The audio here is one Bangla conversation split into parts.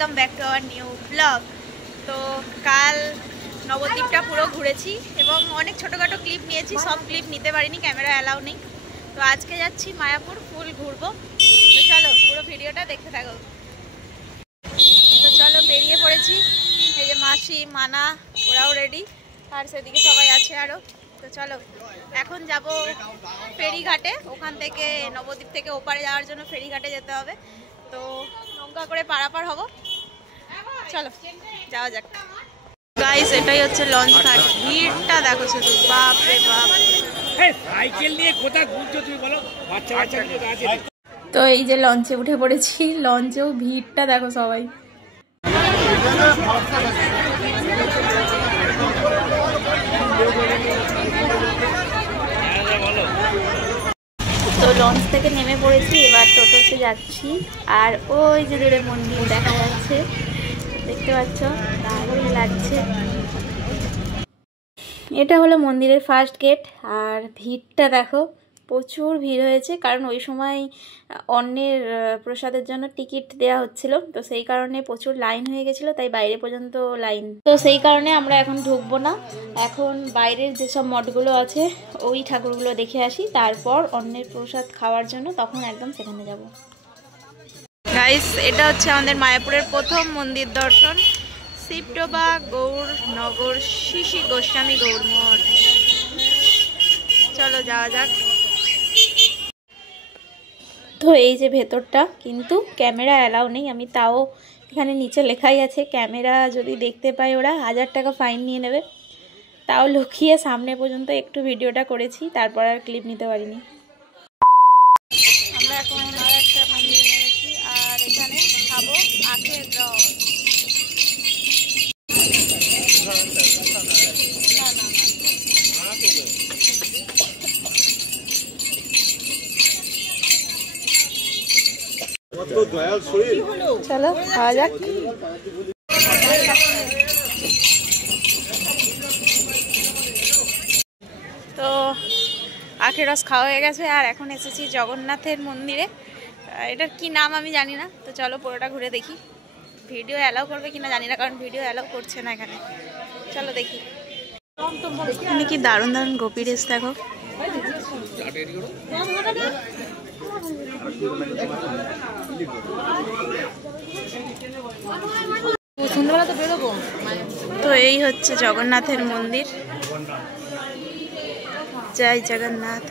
Welcome back to our new blog. তো কাল নবদ্বীপটা পুরো ঘুরেছি এবং অনেক ছোটোখাটো ক্লিপ নিয়েছি, সব ক্লিপ নিতে পারিনি, ক্যামেরা অ্যালাউ নেই। তো আজকে যাচ্ছি মায়াপুর, ফুল ঘুরবো। তো চলো পুরো ভিডিওটা দেখতে থাকো। তো চলো বেরিয়ে পড়েছি, এই যে মাসি মানা ওরাও রেডি, আর সেদিকে সবাই আছে আরও। তো চলো এখন যাব ফেরিঘাটে, ওখান থেকে নবদ্বীপ থেকে ওপারে যাওয়ার জন্য ফেরিঘাটে যেতে হবে। তো নৌকা করে পারাপার হব, চলো যাওয়া যাক। গাইস এটাই হচ্ছে লঞ্চ ঘাট, ভিড়টা দেখো শুধু, বাপ রে বাপ। সাইকেল নিয়ে কোথা ঘুরছো তুমি বলো, বাচ্চা বাচ্চা আছে। তো এই যে লঞ্চে উঠে পড়েছি, লঞ্চেও ভিড়টা দেখো সবাই। তো লঞ্চ থেকে নেমে পড়েছি, এবার টোটোতে যাচ্ছি। আর ওই যে দূরে মন্দির দেখা যাচ্ছে, দেখতে পাচ্ছ, দারুণ লাগছে। এটা হলো মন্দিরের ফার্স্ট গেট। আর ভিড়টা দেখো, প্রচুর ভিড় হয়েছে, কারণ ওই সময় অন্যের প্রসাদের জন্য টিকিট দেওয়া হচ্ছিল, তো সেই কারণে প্রচুর লাইন হয়ে গেছিলো, তাই বাইরে পর্যন্ত লাইন। তো সেই কারণে আমরা এখন ঢুকবো না, এখন বাইরের যেসব মঠগুলো আছে ওই ঠাকুরগুলো দেখে আসি, তারপর অন্যের প্রসাদ খাওয়ার জন্য তখন একদম সেখানে যাব। গাইস এটা হচ্ছে আমাদের মায়াপুরের প্রথম মন্দির দর্শন, শিবডোবা গৌরনগর শ্রী শ্রী গোস্বামী গৌর মঠ। চলো যাওয়া যাক। তো এই যে ভেতরটা, কিন্তু ক্যামেরা অ্যালাউ নেই, আমি তাও এখানে নিচে লেখাই আছে ক্যামেরা যদি দেখতে পাই ওরা 1000 টাকা ফাইন নিয়ে নেবে, তাও লুকিয়ে সামনে পর্যন্ত একটু ভিডিওটা করেছি, তারপর আর ক্লিপ নিতে পারিনি। আমরা এখন আর একটা মন্দিরে নেমেছি, আর এখানে খাবো আখের রস। চলো খাওয়া যাক। তো আখের রস খাওয়া হয়ে গেছে, আর এখন এসেছি জগন্নাথের মন্দিরে। এটার কি নাম আমি জানি না, তো চলো পুরোটা ঘুরে দেখি। ভিডিও অ্যালাউ করবে কিনা জানি না, কারণ ভিডিও অ্যালাউ করছে না এখানে। চলো দেখি। এখানে কি দারুণ দারুণ গোপী ড্রেস দেখো। তো এই হচ্ছে জগন্নাথের মন্দির, জয় জগন্নাথ।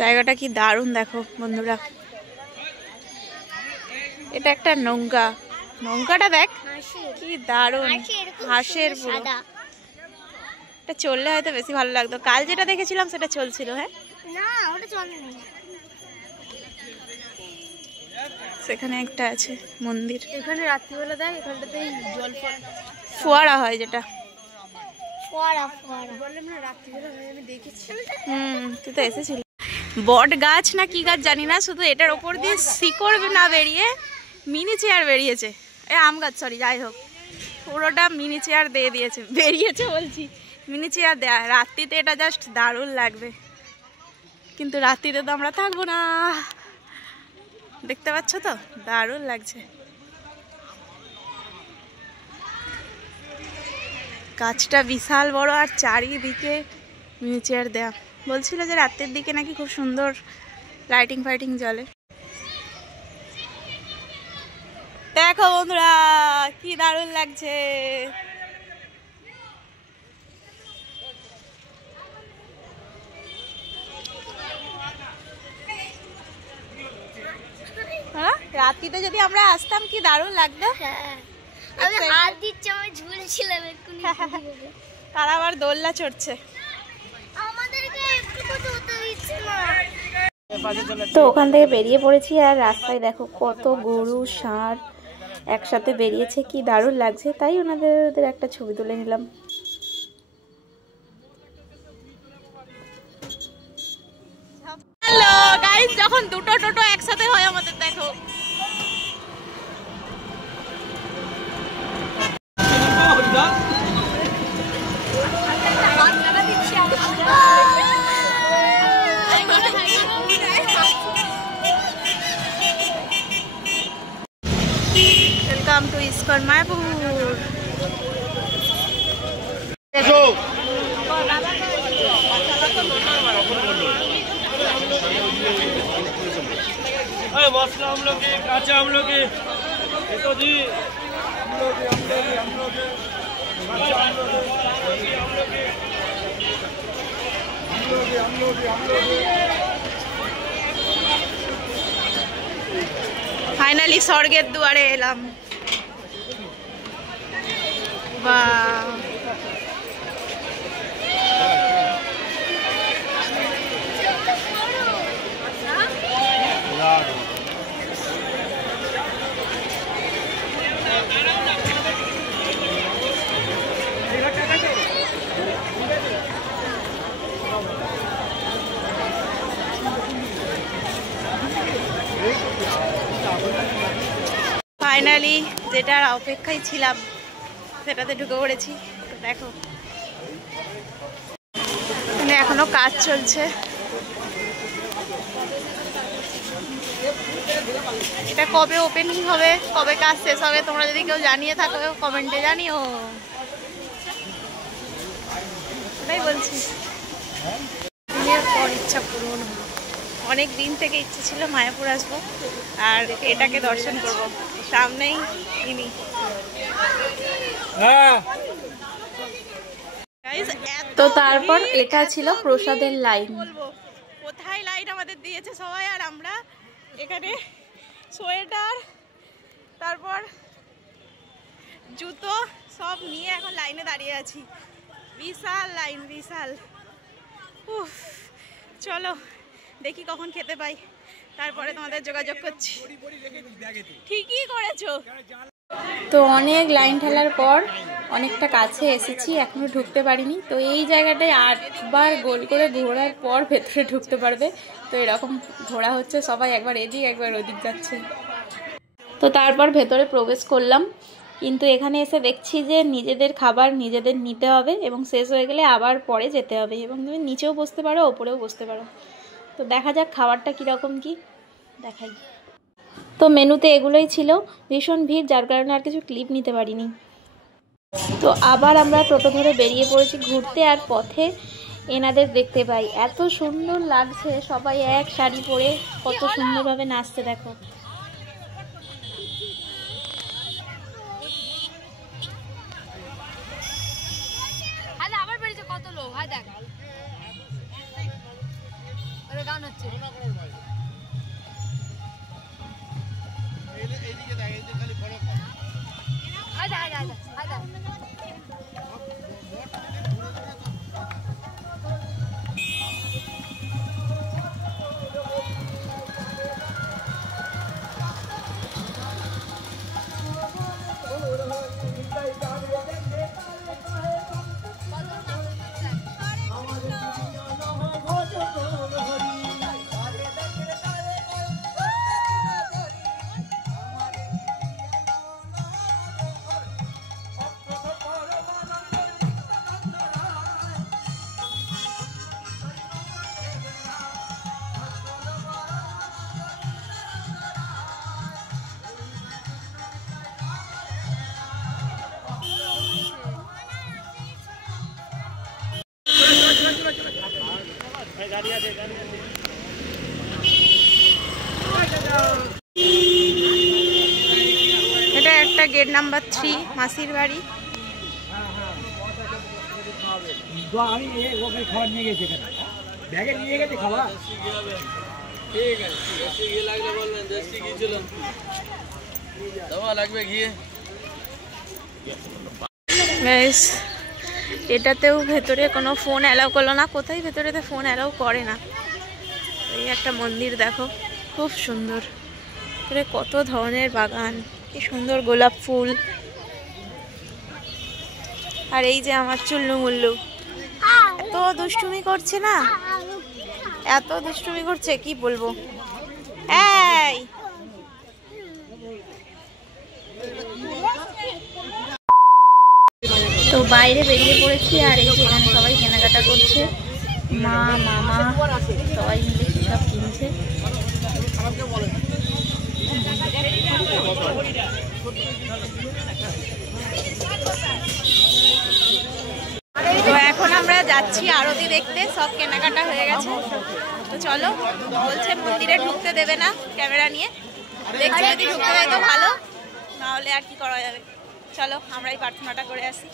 জায়গাটা কি দারুণ দেখো বন্ধুরা। এটা একটা নৌকা, নৌকাটা দেখ কি দারুণ, হাঁসের পুরো। এটা চললে হয়তো বেশি ভালো লাগতো, কাল যেটা দেখেছিলাম সেটা চলছিল। হ্যাঁ না, ওটা চলেনি। সেখানে একটা আছে মন্দির, এখানে রাত্রিবেলা দেয়, এখানটাতেই জল ফোয়ারা হয়, যেটা ফোয়ারা বললাম না রাত্রিবেলা হয়, আমি দেখেছি। তুই তো এসেছিলি। বট গাছ না কি গাছ জানি না, শুধু এটার ওপর দিয়ে শিকড় না বেরিয়ে মিনি চেয়ার বেরিয়েছে। এ আম গাছ, সরি, যাই হোক, পুরোটা মিনি চেয়ার দিয়ে দিয়েছে, বেরিয়েছে বলছি, মিনি চেয়ার দেয়া। রাত্রিতে এটা জাস্ট দারুণ লাগবে, কিন্তু রাত্রিতে তো আমরা থাকবো না। দেখতে পাচ্ছ তো, দারুণ লাগছে। গাছটা বিশাল বড়, আর চারিদিকে মিনি চেয়ার দেয়া। বলছিল যে রাতের দিকে নাকি খুব সুন্দর লাইটিং ফাইটিং জ্বলে। দেখো বন্ধুরা কি দারুণ লাগছে। হ্যাঁ, রাত্রিতে যদি আমরা আসতাম কি দারুণ লাগতো। তারা আবার দোলনা চড়ছে। তো ওখান থেকে বেরিয়ে পড়েছি, আর রাস্তায় দেখো কত গরু ষাঁড় একসাথে বেরিয়েছে, কি দারুণ লাগছে, তাই ওদের একটা ছবি তুলে নিলাম। হ্যালো গাইস, কখন দুটো টোটো একসাথে হয় আমাদের দেখো। Welcome to ISKCON Mayapur. मसला हम लोग के काचा हम लोग के तो जी ফাইনালি স্বর্গের দুয়ারে এলাম। বাহ, ফাইনালি যেটার অপেক্ষায় ছিলাম সেটাতে ঢুকে পড়েছি। দেখো এখানে এখনো কাজ চলছে। এটা কবে ওপেনিং হবে, কবে কাজ শেষ হবে, তোমরা যদি কেউ জানিয়ে থাকো কমেন্টে জানিও। ওটাই বলছি, দিনের পর ইচ্ছা পূরণ হলো। অনেক দিন থেকে ইচ্ছে ছিল মায়াপুর আসবো আর এটাকে দর্শন করব। সামনেই ইনি। তো তারপর এটা ছিল প্রসাদের লাইন। বলবো কোথায় লাইন আমাদের দিয়েছে সবাই, আর আমরা এখানে সোয়েটার তারপর জুতো সব নিয়ে এখন লাইনে দাঁড়িয়ে আছি। বিশাল লাইন, বিশাল। উফ, চলো দেখি কখন খেতে পাই, তারপরে তোমাদের যোগাযোগ করছি। ঠিকই করেছো। তো অনেক লাইন ঠেলার পর অনেকটা কাছে এসেছি, এখনো ঢুকতে পারিনি। তো এই জায়গাটায় 8বার গোল করে ঘোরার পর ভেতরে ঢুকতে পারবে। তো এরকম ঘোরা হচ্ছে, সবাই একবার এদিক একবার ওদিক যাচ্ছে। তো তারপর ভেতরে প্রবেশ করলাম, কিন্তু এখানে এসে দেখছি যে নিজেদের খাবার নিজেদের নিতে হবে এবং শেষ হয়ে গেলে আবার পরে যেতে হবে, এবং তুমি নিচেও বসতে পারো ওপরেও বসতে পারো। তো দেখা যাক খাবারটা কীরকম কি দেখাই। তো মেনুতে এগুলোই ছিল, ভীষণ ভিড়, যার কারণে আর কিছু ক্লিপ নিতে পারিনি। তো আবার আমরা টোটো ধরে বেরিয়ে পড়েছি ঘুরতে, আর পথে এনাদের দেখতে পাই। এত সুন্দর লাগছে, সবাই এক শাড়ি পরে কত সুন্দরভাবে নাচতে দেখো। কত লোক হয় দেখ, গান হচ্ছে। এটা একটা গেট নাম্বার 3 মাসির বাড়ি। খাবার নিয়ে গেছে, ব্যাগে নিয়ে গেছে খাবার। ঠিক আছে, ঘি লাগলে বলবেন, দেশি ঘি ছিল, দাওয়া লাগবে ঘি। গাইস এটাতেও ভেতরে কোনো ফোন অ্যালাউ করলো না, কোথায় ভেতরেতে ফোন অ্যালাউ করে না। এই একটা মন্দির দেখো, খুব সুন্দর, ভেতরে কত ধরনের বাগান, কি সুন্দর গোলাপ ফুল। আর এই যে আমার চুল্লু মুল্লু এত দুষ্টুমি করছে না, এত দুষ্টুমি করছে কি বলবো। এই তো বাইরে বেরিয়ে পড়েছি, আর এই যে এখানে সবাই কেনাকাটা করছে, মা মামা সবাই মিলে কি সব কিনছে। তো এখন আমরা যাচ্ছি আরতি দেখতে, সব কেনাকাটা হয়ে গেছে। তো চলো, বলছে মন্দিরে ঢুকতে দেবে না ক্যামেরা নিয়ে, দেখছি যদি ঢুকতে দেয় তো ভালো, নাহলে আর কি করা যাবে। চলো আমরাই প্রার্থনাটা করে আসি।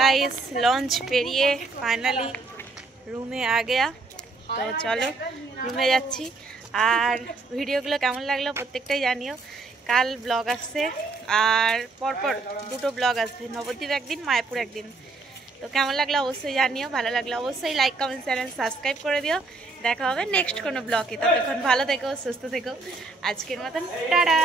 गाइस लंच पेरिए फाइनली रूमे आ गया। तो चलो रूमे যাচ্ছি। আর ভিডিওগুলো কেমন লাগলো প্রত্যেকটাই জানিও। কাল ব্লগ আসছে আর পরপর দুটো ব্লগ আসবে, নবদ্বীপ একদিন মায়াপুর একদিন। তো কেমন লাগলো অবশ্যই জানিও, ভালো লাগলো অবশ্যই লাইক কমেন্ট চ্যানেল সাবস্ক্রাইব করে দিও। দেখা হবে নেক্সট কোনো ব্লগে, ততক্ষণ ভালো থেকো সুস্থ থেকো। আজকের মতন টাটা।